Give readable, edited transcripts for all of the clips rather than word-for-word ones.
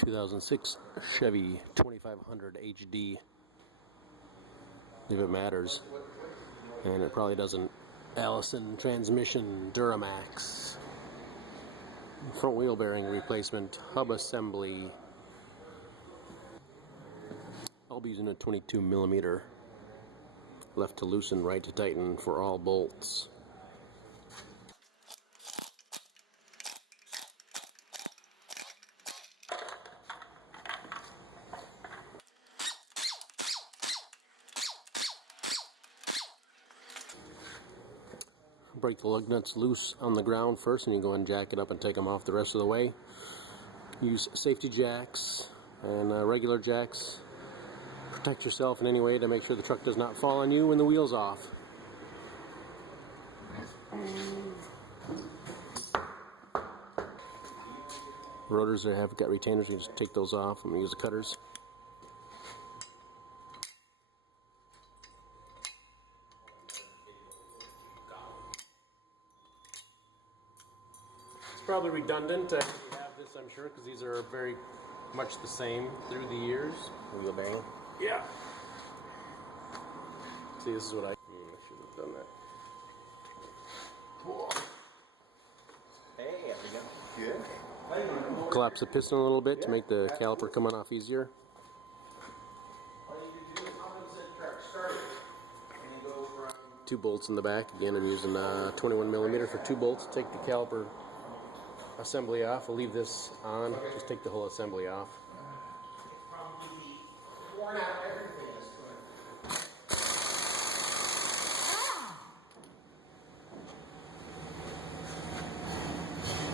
2006 Chevy 2500 HD, if it matters, and it probably doesn't. Allison transmission Duramax, front wheel bearing replacement, hub assembly. I'll be using a 22mm, left to loosen, right to tighten for all bolts. Break the lug nuts loose on the ground first, and you go and jack it up and take them off the rest of the way. Use safety jacks and regular jacks. Protect yourself in any way to make sure the truck does not fall on you when the wheel's off. Rotors that have got retainers, you just take those off. I'm going to use the cutters. It's probably redundant to have this, I'm sure, because these are very much the same through the years. Wheel bang. Yeah. See, this is what I should have done that. Cool. Hey, how's it going? Good. Collapse the piston a little bit to make the caliper coming off easier. All you do is once the truck started, and you go from 2 bolts in the back. Again, I'm using 21mm for 2 bolts. Take the caliper assembly off. I'll leave this on. Just take the whole assembly off. probably worn out everything is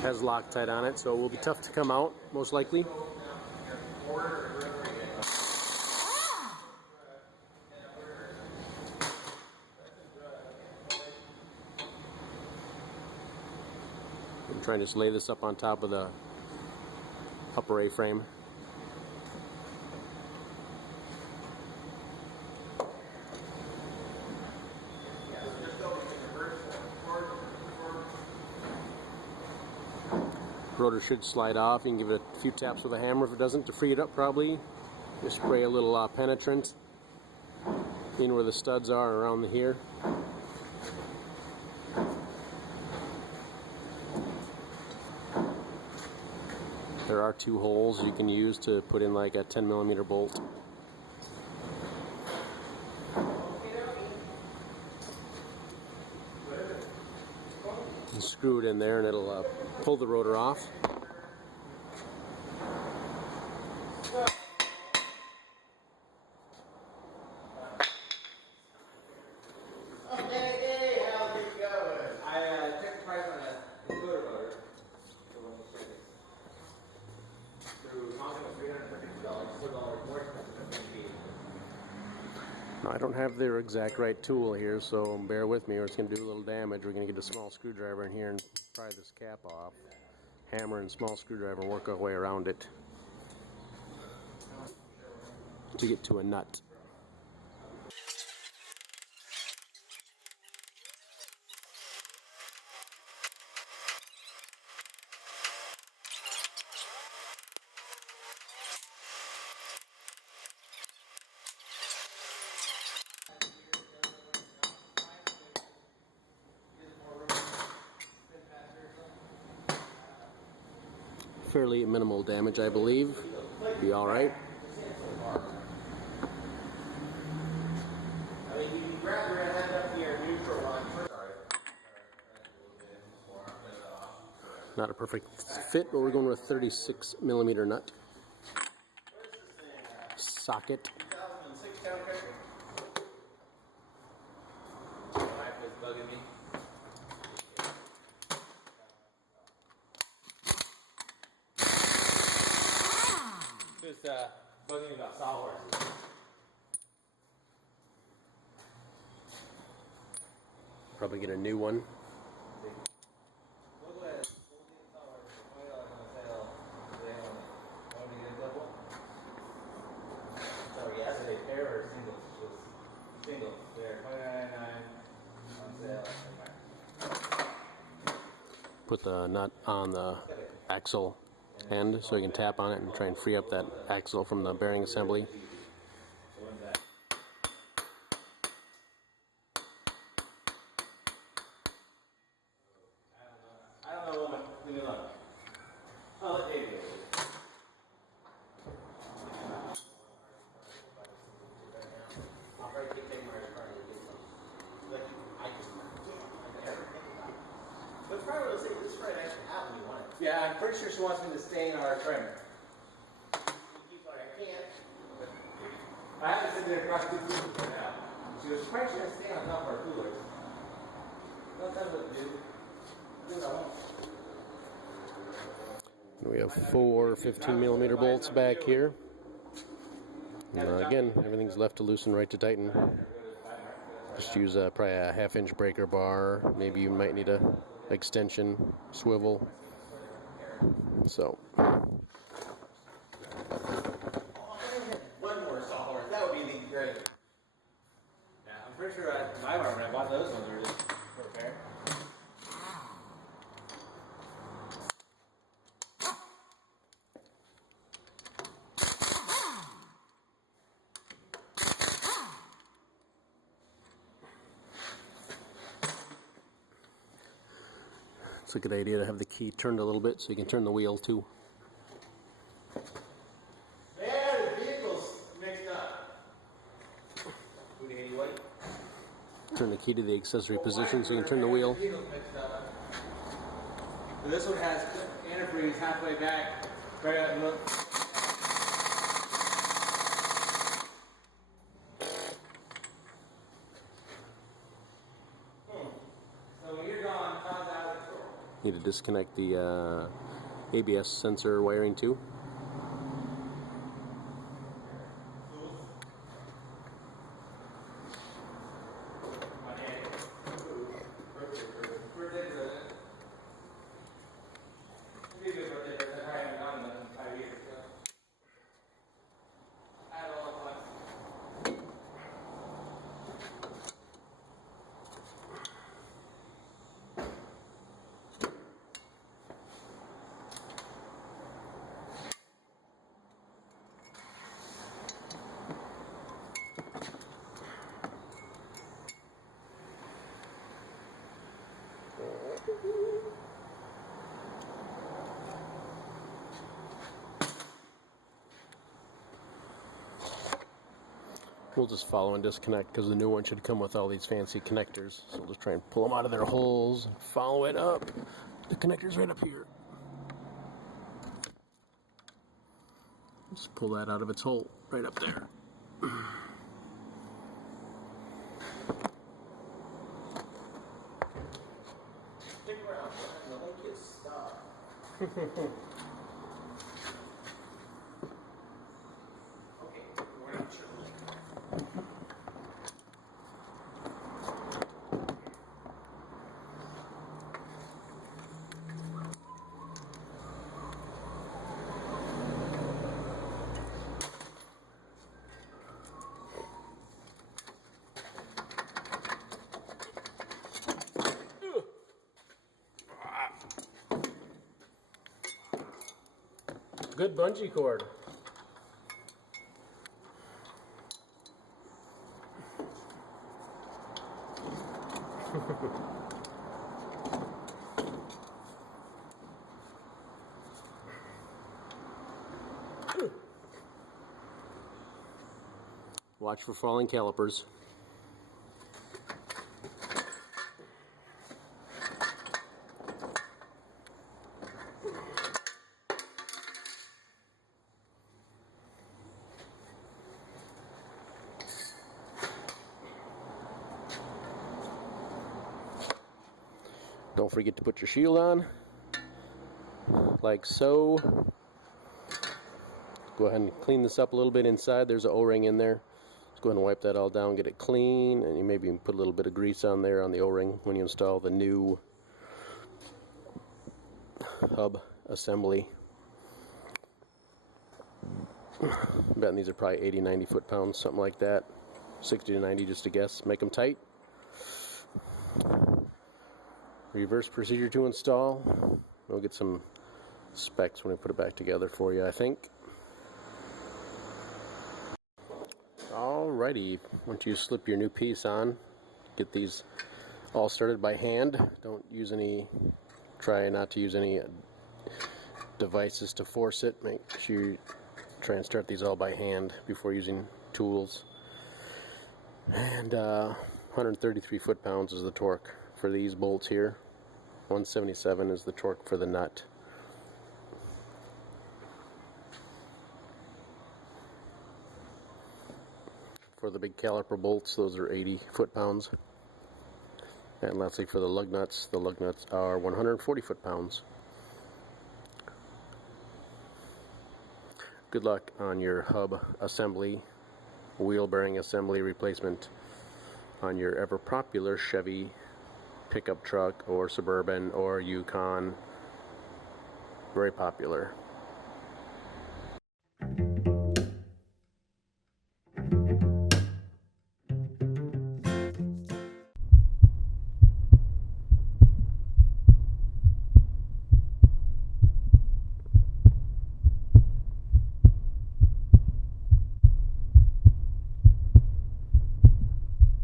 good. Has Loctite on it, so it will be tough to come out, most likely. I'm trying to just lay this up on top of the upper A-frame. Rotor should slide off. You can give it a few taps with a hammer if it doesn't to free it up probably. Just spray a little penetrant in where the studs are around here. There are 2 holes you can use to put in like a 10mm bolt. And screw it in there and it'll pull the rotor off. Hey, how's it going? I checked the price on a included rotor. Through contact $352, $4 more expensive than fee. Now, I don't have their exact right tool here, so bear with me or it's going to do a little damage. We're going to get a small screwdriver in here and pry this cap off. Hammer and small screwdriver and work our way around it to get to a nut. Fairly minimal damage, I believe. Be all right. I mean, you'd rather end up near neutral on. Not a perfect fit, but we're going with a 36mm nut. Socket. 2006 town picture. My wife was bugging me. Just bugging me about sawhorses. Probably get a new one. We'll go ahead. We'll get sawhorses for $20 on sale. They want to get a double. So yesterday, pair or singles? Was singles. They're $29.99 on sale. Put the nut on the axle end so you can tap on it and try and free up that axle from the bearing assembly. I don't know what leave me alone. I'll let Dave do it. I'll probably keep taking my car and get some. Like, I just never think about it. But probably will say this is right actually out when you want it. Yeah, I'm pretty sure she wants me to stay in our trim. I can't. I have to sit there across two coolers right now. She was probably trying to stay on top of our coolers. Don't tell me what to do. Do what I want. We have 4 15mm bolts back here. Again, everything's left to loosen, right to tighten. Just use probably a 1/2-inch breaker bar. Maybe you might need a extension swivel. So. One more sawhorse. That would be great. Yeah, I'm pretty sure my bar when I bought those ones were just for repair. It's a good idea to have the key turned a little bit so you can turn the wheel too. Yeah, the vehicle's mixed up. Turn the key to the accessory position so you can turn the wheel. So this one has antifreeze halfway back, right out in the middle. So when you're gone, Todd's out of control. Need to disconnect the ABS sensor wiring too. We'll just follow and disconnect because the new one should come with all these fancy connectors. So we'll just try and pull them out of their holes, follow it up. The connector's right up here. Just pull that out of its hole, right up there. Stick around, the link is stop. Okay, we're not sure. Good bungee cord. Watch for falling calipers. Don't forget to put your shield on, like so. Go ahead and clean this up a little bit inside. There's an O-ring in there. Just go ahead and wipe that all down, get it clean, and you maybe put a little bit of grease on there on the O-ring when you install the new hub assembly. I'm betting these are probably 80, 90 foot-pounds, something like that. 60 to 90 just to guess. Make them tight. Reverse procedure to install. We'll get some specs when we put it back together for you, I think. Alrighty, once you slip your new piece on, get these all started by hand. Try not to use any devices to force it. Make sure you try and start these all by hand before using tools. And 133 foot-pounds is the torque for these bolts here. 177 is the torque for the nut. For the big caliper bolts, those are 80 foot-pounds. And lastly, for the lug nuts are 140 foot-pounds. Good luck on your hub assembly, wheel bearing assembly replacement on your ever popular Chevy pickup truck or Suburban or Yukon. Very popular.